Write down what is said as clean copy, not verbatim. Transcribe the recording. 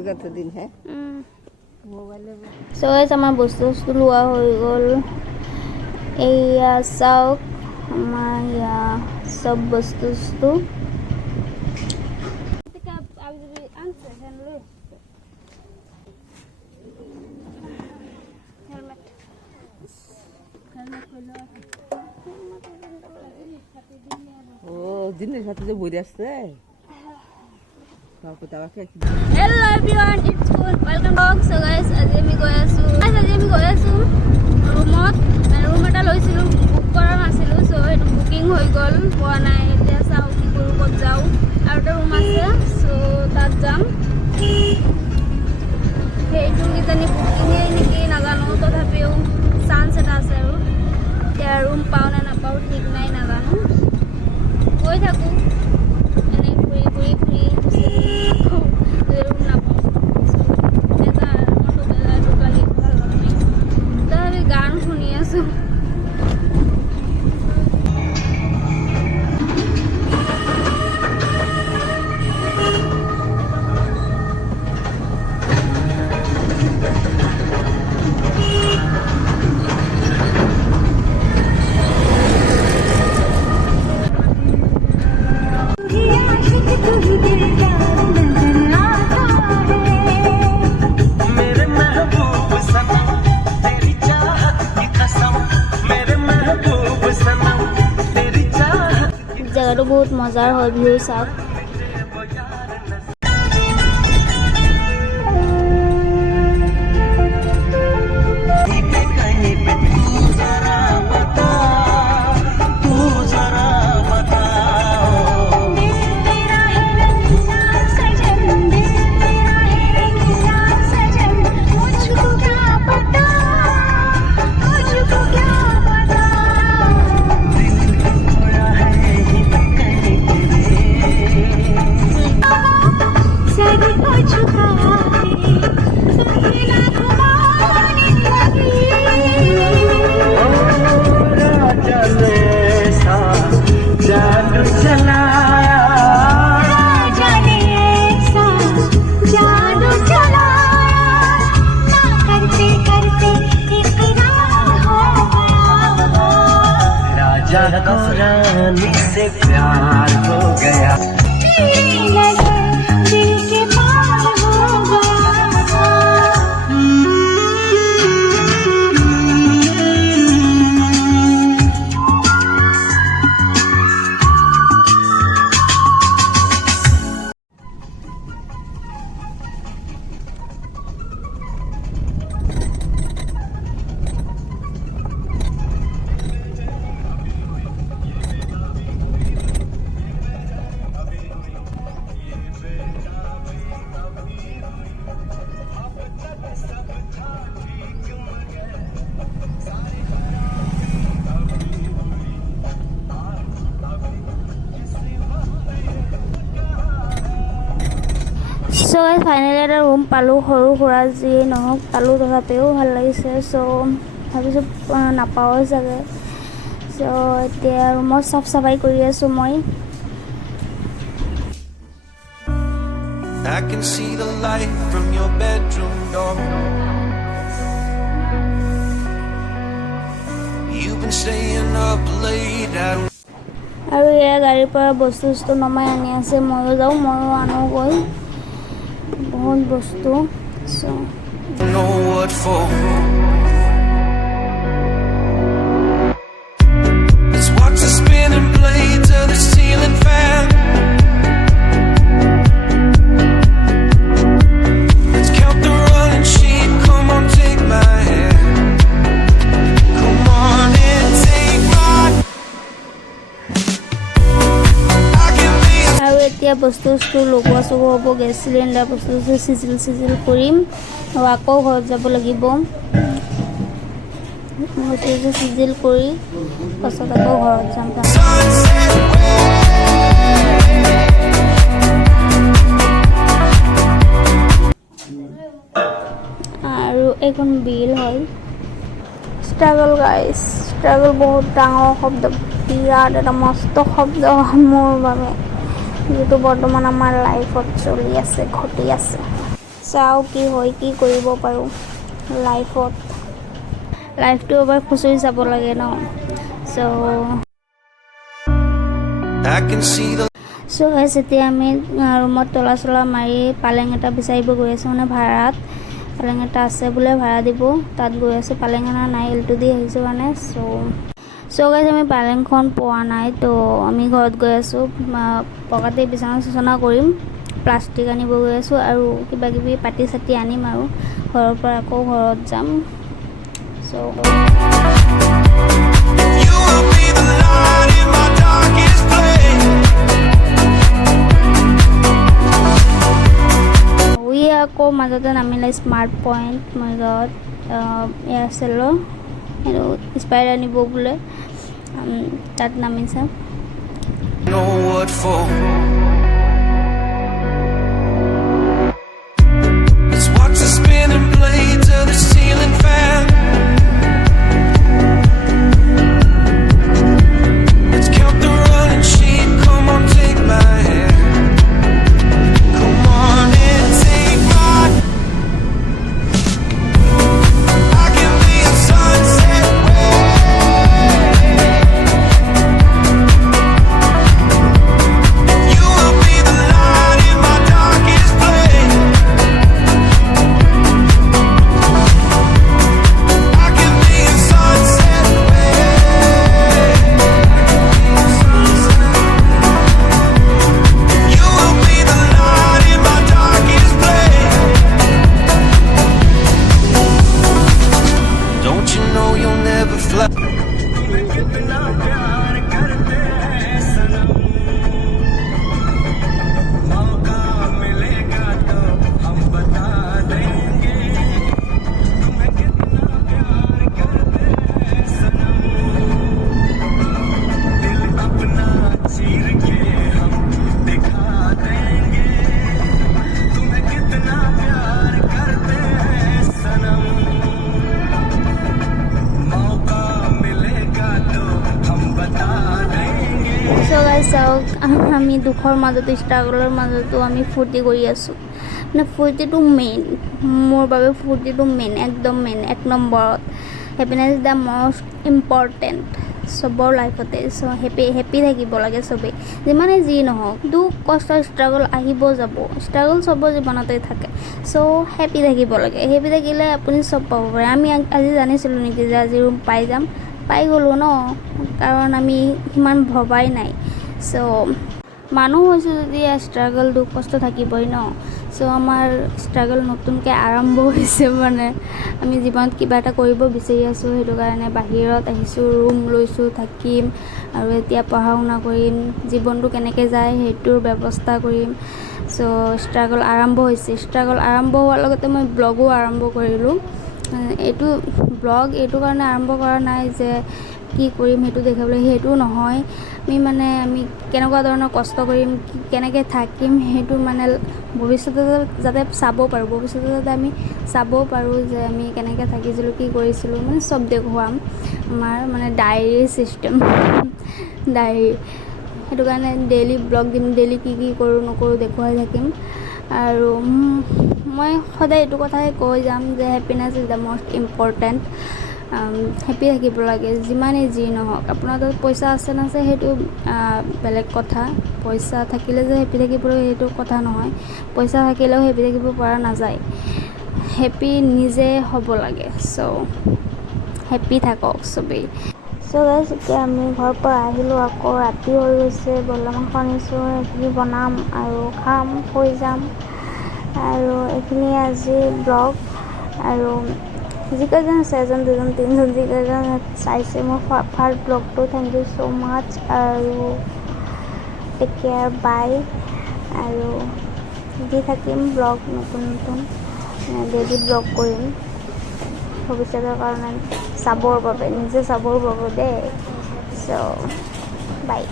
ব্যক্তিগত দিন হ্যাঁ সো গাইস আমাৰ বস্তু লোৱা হৈ গ'ল এইয়া চাওক আমাৰ ইয়া সব বস্তু ও দিনের সাথে যে বই আসছে Hello everyone, it's cool. Welcome back. So guys, আজি আমি গৈ আছো ৰুমত ৰুম এটা লৈছিলোঁ বুক কৰা নাছিলোঁ চ' সেইটো বুকিং হৈ গ'ল পোৱা নাই এতিয়া চাওঁ কি কৰোঁ ক'ত যাওঁ আৰু এটা ৰুম আছে চ' তাত যাম সেইটো কিজানি বুকিঙেই নেকি নাজানো তথাপিও চান্স এটা আছে আৰু এতিয়া ৰুম পাওঁ নে নাপাওঁ ঠিক নাই নাজানো গৈ থাকোঁ এনেই ঘূৰি ৰুম নাপাওঁ তথাপি গান শুনি আছোঁ জেগাটো বহুত মজাৰ হয় ভিউ চাওক रानी से प्यार हो गया दिल के पार हो চ' গাইজ ফাইনেলি এটা ৰুম পালোঁ সৰু সুৰা যিয়ে নহওক পালোঁ তথাপিও ভাল লাগিছে চ' ভাবিছোঁ নাপাওঁ চাগে চ' এতিয়া ৰুমত চাফ চাফাই কৰি আছোঁ মই I can see the light from your bedroom door. You've been staying up late at আৰু এয়া গাড়ীৰ পৰা বস্তু নমাই আনি আছে ময়ো যাওঁ ময়ো আনো গৈ বহুত বস্তু চ' know what for. Let's watch the spinning blades of the ceiling fan. Let's count the running sheep. Come on, take my hand. Come on and take my. I can be. আৰু এতিয়া বস্তু লগোৱা চব হ'ব গেছ চিলিণ্ডাৰ বস্তু চিজিল কৰিম আৰু আকৌ ঘৰত যাব লাগিব বস্তু চিজিল কৰি পাছত আকৌ ঘৰত যাম আৰু এইখন বিল হয় ষ্ট্ৰাগল গাইজ ষ্ট্ৰাগল বহুত ডাঙৰ শব্দ বিৰাট এটা মস্ত শব্দ মোৰ বাবে যেটো বৰ্তমান আমাৰ লাইফত চলি আছে ঘটি আছে চাওঁ কি হয়, কি কৰিব পাৰোঁ লাইফত। লাইফটো এবাৰ খুচৰি চাব লাগে ন। I can see the গাইছ এতিয়া আমি ৰুমত তলা চলা মাৰি পালেং এটা বিচাৰিব গৈ আছোঁ, মানে ভাড়াত পালেং এটা আছে বোলে ভাড়া দিব, তাত গৈ আছোঁ। পালেং এটা নাই, এলটো দি আহিছোঁ মানে। গাইছ আমি পালেংখন পোৱা নাই, তো আমি ঘৰত গৈ আছোঁ। পকাতে বিচনা চিচনা কৰিম, প্লাষ্টিক আনিব গৈ আছোঁ আৰু কিবা কিবি পাতি চাতি আনিম আৰু ঘৰৰ পৰা আকৌ ঘৰত যাম। you will be the light in my darkest place. আকৌ মাজতে নামিলে স্মাৰ্ট পইণ্ট মাজত এয়াৰচেলৰ সেইটো স্পাইৰ আনিব বোলে, তাত নামিছে। Know what for? Let's watch the spinning blades of the ceiling fan. Let's count the running sheep. Come on, take my hand. Come on and take my. I can be a sunset ray. You will be the light in my darkest place. I can be a sunset ray. You will be the light in my darkest place. Don't you know you'll never fly? গাইছ চাওক, আমি দুখৰ মাজতো ষ্ট্ৰাগলৰ মাজতো আমি ফূৰ্তি কৰি আছোঁ। মানে ফূৰ্তিটো মেইন, মোৰ বাবে ফূৰ্তিটো মেইন, একদম মেইন, এক নম্বৰত। Happiness is the most important চবৰ লাইফতে। হেপী থাকিব লাগে চবেই, যিমানে যি নহওক। দুখ কষ্ট ষ্ট্ৰাগল আহিব যাব, ষ্ট্ৰাগল চবৰ জীৱনতে থাকে। হেপী থাকিব লাগে, হেপী থাকিলে আপুনি চব পাব পাৰে। আমি আজি জানিছিলোঁ নেকি যে আজি ৰুম পাই যাম, পাই গ'লোঁ ন, কাৰণ আমি সিমান ভবাই নাই। মানুহ হৈছোঁ যদি ষ্ট্ৰাগল দুখ কষ্ট থাকিবই ন। আমাৰ ষ্ট্ৰাগল নতুনকৈ আৰম্ভ হৈছে, মানে আমি জীৱনত কিবা এটা কৰিব বিচাৰি আছোঁ। সেইটো কাৰণে বাহিৰত আহিছোঁ, ৰুম লৈছোঁ, থাকিম আৰু এতিয়া পঢ়া শুনা কৰিম, জীৱনটো কেনেকৈ যায় সেইটোৰ ব্যৱস্থা কৰিম। ষ্ট্ৰাগল আৰম্ভ হৈছে। ষ্ট্ৰাগল আৰম্ভ হোৱাৰ লগতে মই ব্লগো আৰম্ভ কৰিলোঁ। এইটো ব্লগ এইটো কাৰণে আৰম্ভ কৰা নাই যে কি কৰিম সেইটো দেখাবলৈ, সেইটো নহয়। আমি কেনেকুৱা ধৰণৰ কষ্ট কৰিম, কেনেকৈ থাকিম, সেইটো মানে ভৱিষ্যতে যাতে চাব পাৰোঁ, ভৱিষ্যতে যাতে আমি চাব পাৰোঁ যে আমি কেনেকৈ থাকিছিলোঁ, কি কৰিছিলোঁ, মানে চব দেখুৱাম। আমাৰ মানে ডায়েৰী ছিষ্টেম, ডায়েৰী। সেইটো কাৰণে ডেইলি ব্লগ দিম, ডেইলি কি কি কৰোঁ নকৰোঁ দেখুৱাই থাকিম। আৰু মই সদায় এইটো কথাই কৈ যাম যে happiness is the most important. Happy থাকিব লাগে, যিমানেই যি নহওক। আপোনাৰ তাত পইচা আছে নাছে সেইটো বেলেগ কথা, পইচা থাকিলে যে হেপী থাকিব লাগে সেইটো কথা নহয়। পইচা থাকিলেও হেপী থাকিব পৰা নাযায়, হেপী নিজে হ'ব লাগে। হেপী থাকক চবেই। গাইছ এতিয়া আমি ঘৰৰ পৰা আহিলোঁ, আকৌ ৰাতি হৈ গৈছে। ব্ৰইলাৰ মাংস আনিছোঁ, এইখিনি বনাম আৰু খাম, শুই যাম। আৰু এইখিনিয়ে আজি ব্লগ। আৰু যিকেইজন আছে, এজন দুজন তিনিজন যিকেইজন চাইছে মোৰ ফাৰ্ষ্ট ব্লগটো, থেংক ইউ ছ' মাছ। আৰু টেক কেয়াৰ, বাই। আৰু দি থাকিম ব্লগ, নতুন ডেইলি ব্লগ কৰিম ভৱিষ্যতৰ কাৰণে, চাবৰ বাবে, নিজে চাবৰ বাবে দেই। বাই।